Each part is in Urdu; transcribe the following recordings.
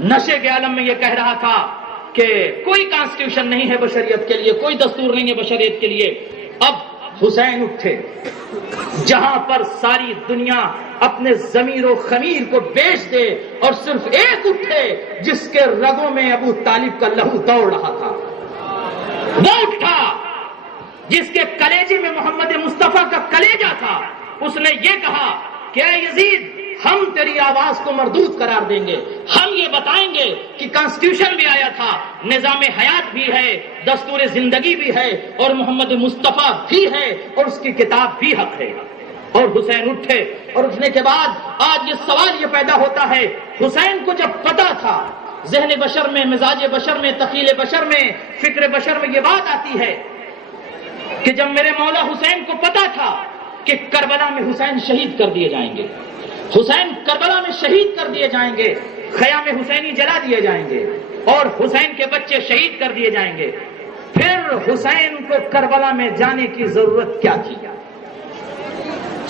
نشے کے عالم میں یہ کہہ رہا تھا کہ کوئی کانسٹیٹیوشن نہیں ہے بشریت کے لیے، کوئی دستور نہیں ہے بشریت کے لیے۔ اب حسین اٹھے، جہاں پر ساری دنیا اپنے ضمیر و خمیر کو بیچ دے، اور صرف ایک اٹھے جس کے رگوں میں ابو طالب کا لہو دوڑ رہا تھا، وہ اٹھا جس کے کلیجے میں محمد مصطفیٰ کا کلیجہ تھا۔ اس نے یہ کہا کہ اے یزید، ہم تیری آواز کو مردود قرار دیں گے، ہم یہ بتائیں گے کہ کانسٹیٹیوشن بھی آیا تھا، نظام حیات بھی ہے، دستور زندگی بھی ہے، اور محمد مصطفیٰ بھی ہے، اور اس کی کتاب بھی حق ہے۔ اور حسین اٹھے، اور اٹھنے کے بعد آج یہ سوال یہ پیدا ہوتا ہے، حسین کو جب پتا تھا، ذہن بشر میں، مزاج بشر میں، تخیل بشر میں، فکر بشر میں یہ بات آتی ہے کہ جب میرے مولا حسین کو پتا تھا کہ کربلا میں حسین شہید کر دیے جائیں گے، حسین کربلا میں شہید کر دیے جائیں گے، خیام حسینی جلا دیے جائیں گے، اور حسین کے بچے شہید کر دیے جائیں گے، پھر حسین کو کربلا میں جانے کی ضرورت کیا تھی؟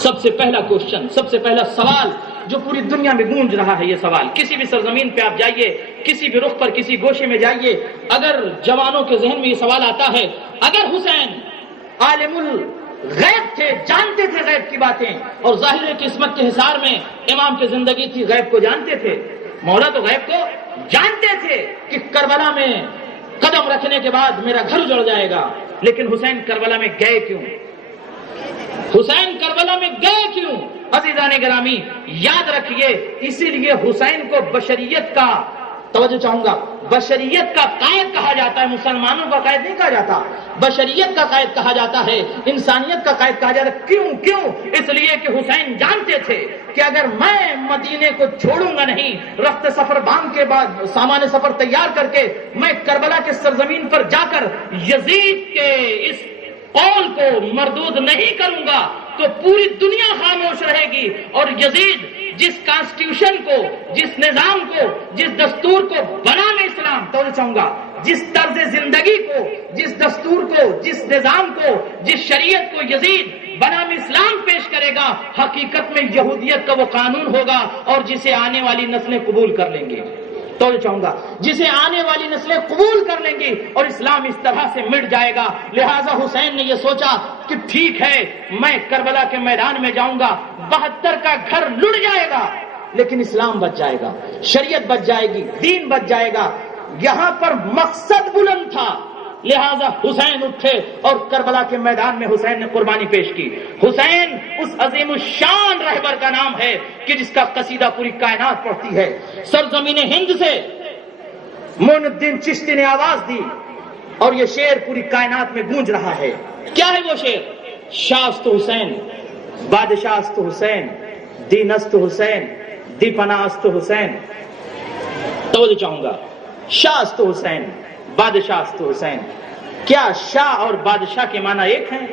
سب سے پہلا کوشچن، سب سے پہلا سوال جو پوری دنیا میں گونج رہا ہے، یہ سوال کسی بھی سرزمین پہ آپ جائیے، کسی بھی رخ پر، کسی گوشے میں جائیے، اگر جوانوں کے ذہن میں یہ سوال آتا ہے، اگر حسین عالم الغیب تھے، جانتے تھے غیب کی باتیں، اور ظاہر قسمت کے حصار میں امام کی زندگی تھی، غیب کو جانتے تھے، مولا تو غیب کو جانتے تھے کہ کربلا میں قدم رکھنے کے بعد میرا گھر اجڑ جائے گا، لیکن حسین کربلا میں گئے کیوں؟ حسین کربلا میں گئے کیوں؟ عزیزان گرامی یاد رکھیے، اسی لیے حسین کو بشریت کا، توجہ چاہوں گا، بشریت کا قائد کہا جاتا ہے، مسلمانوں کا قائد نہیں کہا جاتا، بشریت کا قائد کہا جاتا ہے، انسانیت کا قائد کہا جاتا ہے۔ کیوں؟ اس لیے کہ حسین جانتے تھے کہ اگر میں مدینے کو چھوڑوں گا نہیں، رخت سفر باندھ کے بعد سامان سفر تیار کر کے میں کربلا کے سرزمین پر جا کر یزید کے اس قول کو مردود نہیں کروں گا تو پوری دنیا خاموش رہے گی، اور یزید جس کانسٹیٹیوشن کو، جس نظام کو، جس دستور کو بنام اسلام، تو چاہوں گا جس طرز زندگی کو، جس دستور کو، جس نظام کو، جس شریعت کو یزید بنام اسلام پیش کرے گا، حقیقت میں یہودیت کا وہ قانون ہوگا، اور جسے آنے والی نسلیں قبول کر لیں گے، تو چاہوں گا جسے آنے والی نسلیں قبول کر لیں گی، اور اسلام اس طرح سے مٹ جائے گا۔ لہٰذا حسین نے یہ سوچا کہ ٹھیک ہے، میں کربلا کے میدان میں جاؤں گا، 72 کا گھر لٹ جائے گا، لیکن اسلام بچ جائے گا، شریعت بچ جائے گی، دین بچ جائے گا۔ یہاں پر مقصد بلند تھا، لہذا حسین اٹھے، اور کربلا کے میدان میں حسین نے قربانی پیش کی۔ حسین اس عظیم الشان رہبر کا نام ہے کہ جس کا قصیدہ پوری کائنات پڑھتی ہے۔ سرزمین ہند سے معین الدین چشتی نے آواز دی، اور یہ شعر پوری کائنات میں گونج رہا ہے۔ کیا ہے وہ شعر؟ شاست حسین، بادشاہ است حسین، دین است حسین، دی پناہ است حسین۔ توجہ چاہوں گا، شاہ است حسین، بادشاہ است حسین۔ کیا شاہ اور بادشاہ کے معنی ایک ہیں؟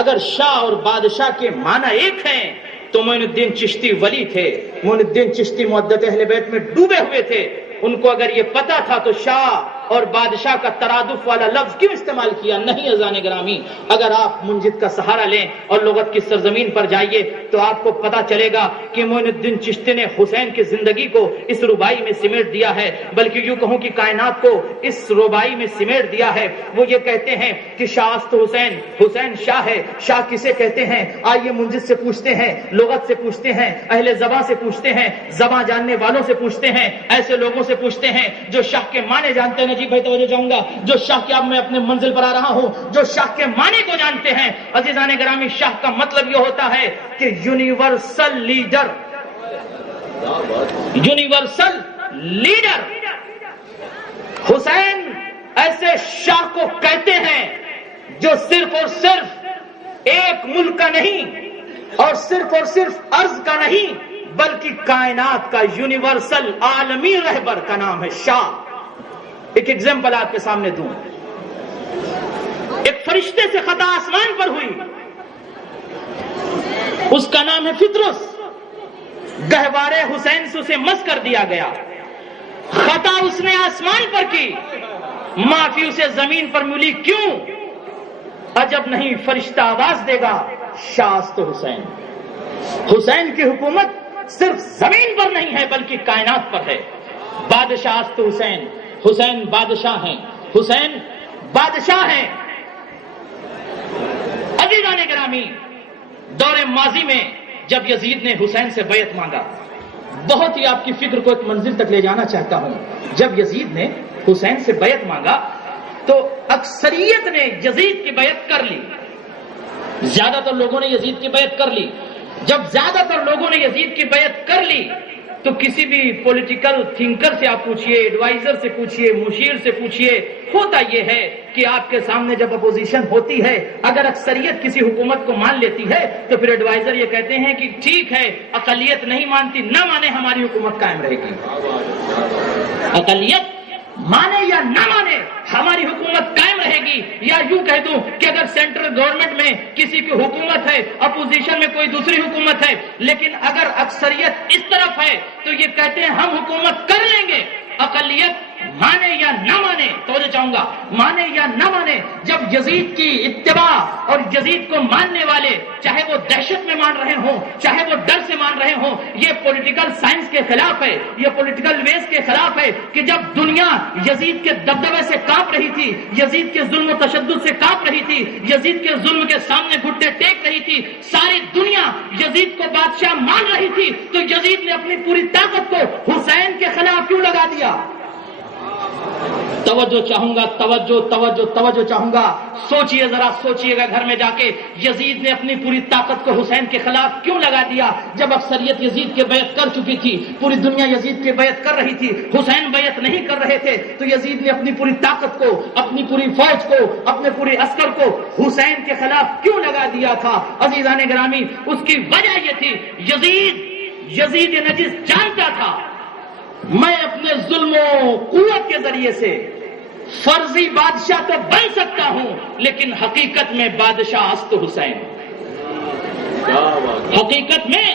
اگر شاہ اور بادشاہ کے معنی ایک ہیں تو معین الدین چشتی ولی تھے، معین الدین چشتی مودت اہل بیت میں ڈوبے ہوئے تھے۔ ان کو اگر یہ پتا تھا تو شاہ اور بادشاہ کا ترادف والا لفظ کیوں استعمال کیا؟ نہیں عزیزان گرامی، اگر آپ منجد کا سہارا لیں اور لغت کی سرزمین پر جائیے تو آپ کو پتا چلے گا کہ معین الدین چشتی نے حسین کی زندگی کو اس ربائی میں سمیٹ دیا ہے، بلکہ یوں کہوں کہ کائنات کو اس ربائی میں سمیٹ دیا ہے۔ وہ یہ کہتے ہیں کہ شاست حسین، حسین شاہ ہے۔ شاہ کسے کہتے ہیں؟ آئیے منجد سے پوچھتے ہیں، لغت سے پوچھتے ہیں، اہل زباں سے پوچھتے ہیں، زباں جاننے والوں سے پوچھتے ہیں، ایسے لوگوں سے پوچھتے ہیں جو شاہ کے معنی جانتے ہیں۔ نجیب بھائی توجہ چاہوں گا، جو شاہ کے، اب میں اپنے منزل پر آ رہا ہوں، جو شاہ کے معنی کو جانتے ہیں۔ عزیزان گرامی، شاہ کا مطلب یہ ہوتا ہے کہ یونیورسل لیڈر، یونیورسل لیڈر۔ حسین ایسے شاہ کو کہتے ہیں جو صرف اور صرف ایک ملک کا نہیں، اور صرف ارض کا نہیں، بلکہ کائنات کا یونیورسل عالمی رہبر کا نام ہے شاہ۔ ایک ایگزامپل آپ کے سامنے دوں، ایک فرشتے سے خطا آسمان پر ہوئی، اس کا نام ہے فطرس، گہوارے حسین سے اسے مس کر دیا گیا۔ خطا اس نے آسمان پر کی، معافی اسے زمین پر ملی، کیوں؟ عجب نہیں، فرشتہ آواز دے گا، شاست حسین۔ حسین کی حکومت صرف زمین پر نہیں ہے بلکہ کائنات پر ہے۔ بادشاہ است حسین، حسین بادشاہ ہیں، حسین بادشاہ ہیں۔ عزیزان گرامی، دور ماضی میں جب یزید نے حسین سے بیعت مانگا، بہت ہی آپ کی فکر کو ایک منزل تک لے جانا چاہتا ہوں۔ جب یزید نے حسین سے بیعت مانگا تو اکثریت نے یزید کی بیعت کر لی، زیادہ تر لوگوں نے یزید کی بیعت کر لی۔ جب زیادہ تر لوگوں نے یزید کی بیعت کر لی تو کسی بھی پولیٹیکل تھنکر سے آپ پوچھئے، ایڈوائزر سے پوچھئے، مشیر سے پوچھئے، ہوتا یہ ہے کہ آپ کے سامنے جب اپوزیشن ہوتی ہے، اگر اکثریت کسی حکومت کو مان لیتی ہے تو پھر ایڈوائزر یہ کہتے ہیں کہ ٹھیک ہے، اقلیت نہیں مانتی، نہ مانے ہماری حکومت قائم رہے گی۔ اقلیت مانے یا نہ مانے ہماری حکومت قائم رہے گی۔ یا یوں کہہ دوں کہ اگر سینٹرل گورنمنٹ میں کسی کی حکومت ہے، اپوزیشن میں کوئی دوسری حکومت ہے، لیکن اگر اکثریت اس طرف ہے تو یہ کہتے ہیں ہم حکومت کر لیں گے۔ اقلیت مانے یا نہ مانے، توجہ چاہوں گا، مانے یا نہ مانے، جب یزید کی اتباع اور یزید کو ماننے والے، چاہے وہ دہشت میں مان رہے ہوں، چاہے وہ ڈر سے مان رہے ہوں، یہ پولیٹیکل سائنس کے خلاف ہے، یہ پولیٹیکل ویز کے خلاف ہے کہ جب دنیا یزید کے دبدبے سے کانپ رہی تھی، یزید کے ظلم و تشدد سے کانپ رہی تھی، یزید کے ظلم کے سامنے گھٹنے ٹیک رہی تھی، ساری دنیا یزید کو بادشاہ مان رہی تھی، تو یزید نے اپنی پوری طاقت کو حسین کے خلاف کیوں لگا دیا؟ توجہ چاہوں گا، توجہ چاہوں گا، سوچئے، ذرا سوچئے گا گھر میں جا کے، یزید نے اپنی پوری طاقت کو حسین کے خلاف کیوں لگا دیا؟ جب اکثریت یزید کے بیعت کر چکی تھی، پوری دنیا یزید کے بیعت کر رہی تھی، حسین بیعت نہیں کر رہے تھے، تو یزید نے اپنی پوری طاقت کو، اپنی پوری فوج کو، اپنے پورے عسکر کو حسین کے خلاف کیوں لگا دیا تھا؟ عزیزان گرامی، اس کی وجہ یہ تھی، یزید نجس جانتا تھا میں اپنے ظلم و قوت کے ذریعے سے فرضی بادشاہ تو بن سکتا ہوں، لیکن حقیقت میں بادشاہ است حسین، حقیقت میں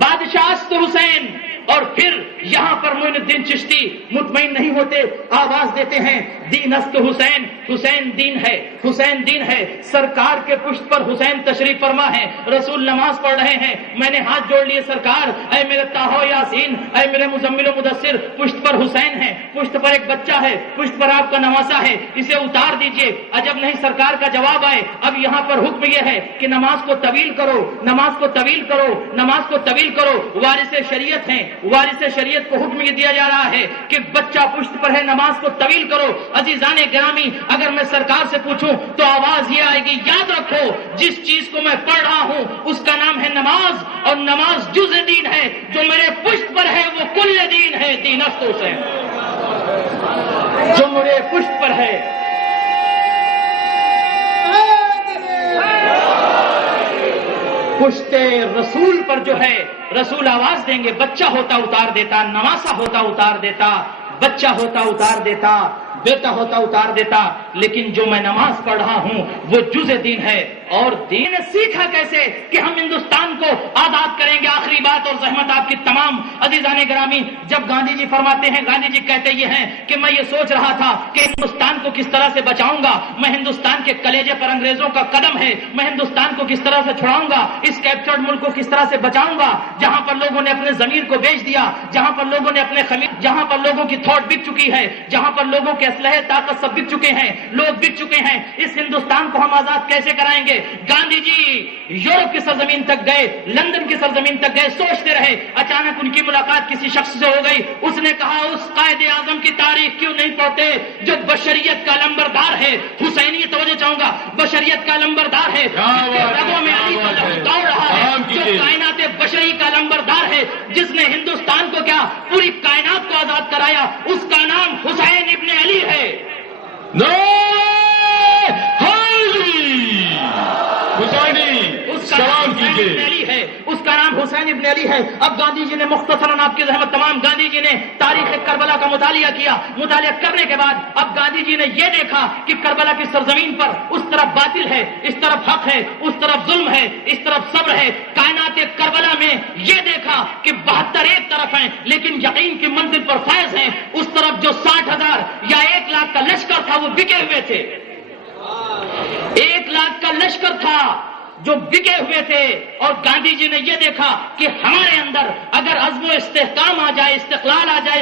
بادشاہ است حسین۔ اور پھر یہاں پر معین الدین چشتی مطمئن نہیں ہوتے، آواز دیتے ہیں دین است حسین، حسین دین ہے، حسین دین ہے۔ سرکار کے پشت پر حسین تشریف فرما ہے، رسول نماز پڑھ رہے ہیں، میں نے ہاتھ جوڑ لیے، سرکار اے میرے طاہا و یاسین، اے میرے مزمل و مدثر، پشت پر حسین ہے، پشت پر ایک بچہ ہے، پشت پر آپ کا نواسا ہے، اسے اتار دیجئے۔ عجب نہیں سرکار کا جواب آئے، اب یہاں پر حکم یہ ہے کہ نماز کو طویل کرو، نماز کو طویل کرو، نماز کو طویل کرو۔ وارث شریعت ہیں، وارث شریعت کو حکم یہ دیا جا رہا ہے کہ بچہ پشت پر ہے، نماز کو طویل کرو۔ عزیزان گرامی، اگر میں سرکار سے پوچھوں تو آواز یہ آئے گی، یاد رکھو جس چیز کو میں پڑھ رہا ہوں اس کا نام ہے نماز، اور نماز جزء دین ہے، جو میرے پشت پر ہے وہ کل دین ہے، دین است حسین، جو میرے پشت پر ہے۔ پشت رسول پر جو ہے، رسول آواز دیں گے، بچہ ہوتا اتار دیتا، نواسا ہوتا اتار دیتا، بچہ ہوتا اتار دیتا، بیٹا ہوتا اتار دیتا، لیکن جو میں نماز پڑھ رہا ہوں وہ جزء دین ہے۔ اور دین نے سیکھا کیسے کہ ہم ہندوستان کو آزاد کریں گے؟ آخری بات اور زحمت آپ کی تمام عزیزان گرامی، جب گاندھی جی فرماتے ہیں، گاندھی جی کہتے یہ ہیں کہ میں یہ سوچ رہا تھا کہ ہندوستان کو کس طرح سے بچاؤں گا، میں ہندوستان کے کلیجے پر انگریزوں کا قدم ہے، میں ہندوستان کو کس طرح سے چھڑاؤں گا، اس کیپچرڈ ملک کو کس طرح سے بچاؤں گا، جہاں پر لوگوں نے اپنے ضمیر کو بیچ دیا، جہاں پر لوگوں نے اپنے خمیر، جہاں پر لوگوں کی تھوٹ بک چکی ہے، جہاں پر لوگوں کے اسلحے طاقت سب بک چکے ہیں، لوگ بک چکے ہیں، اس ہندوستان کو ہم آزاد کیسے کرائیں گے؟ گاندھی جی یورپ کی سرزمین تک گئے، لندن کی سرزمین تک گئے، سوچتے رہے، اچانک ان کی ملاقات کسی شخص سے ہو گئی، اس نے کہا اس قائد اعظم کی تاریخ کیوں نہیں پڑھتے جو بشریت کا لمبردار ہے؟ حسینی توجہ چاہوں گا، بشریت کا لمبردار ہے، رگوں میں علی کا لہو دوڑ رہا ہے، جو کائنات بشری کا لمبردار ہے، جس نے ہندوستان کو کیا پوری کائنات کو آزاد کرایا، اس کا نام حسین ابن علی ہے۔ اس کا نام حسین ابن علی ہے۔ اب گاندھی جی نے مختصراً آپ کی زحمت تمام، گاندھی جی نے تاریخ کربلا کا مطالعہ کیا، مطالعہ کرنے کے بعد اب گاندھی جی نے یہ دیکھا کہ کربلا کی سرزمین پر اس طرف باطل ہے، اس طرف حق ہے، اس طرف ظلم ہے، اس طرف صبر ہے۔ کائنات کربلا میں یہ دیکھا کہ 72 ایک طرف ہیں لیکن یقین کی منزل پر فائز ہیں، اس طرف جو 60,000 یا 1 لاکھ کا لشکر تھا وہ بکے ہوئے تھے، 1 لاکھ کا لشکر تھا جو بکے ہوئے تھے۔ اور گاندھی جی نے یہ دیکھا کہ ہمارے اندر اگر عزم و استحکام آ جائے، استقلال آ جائے،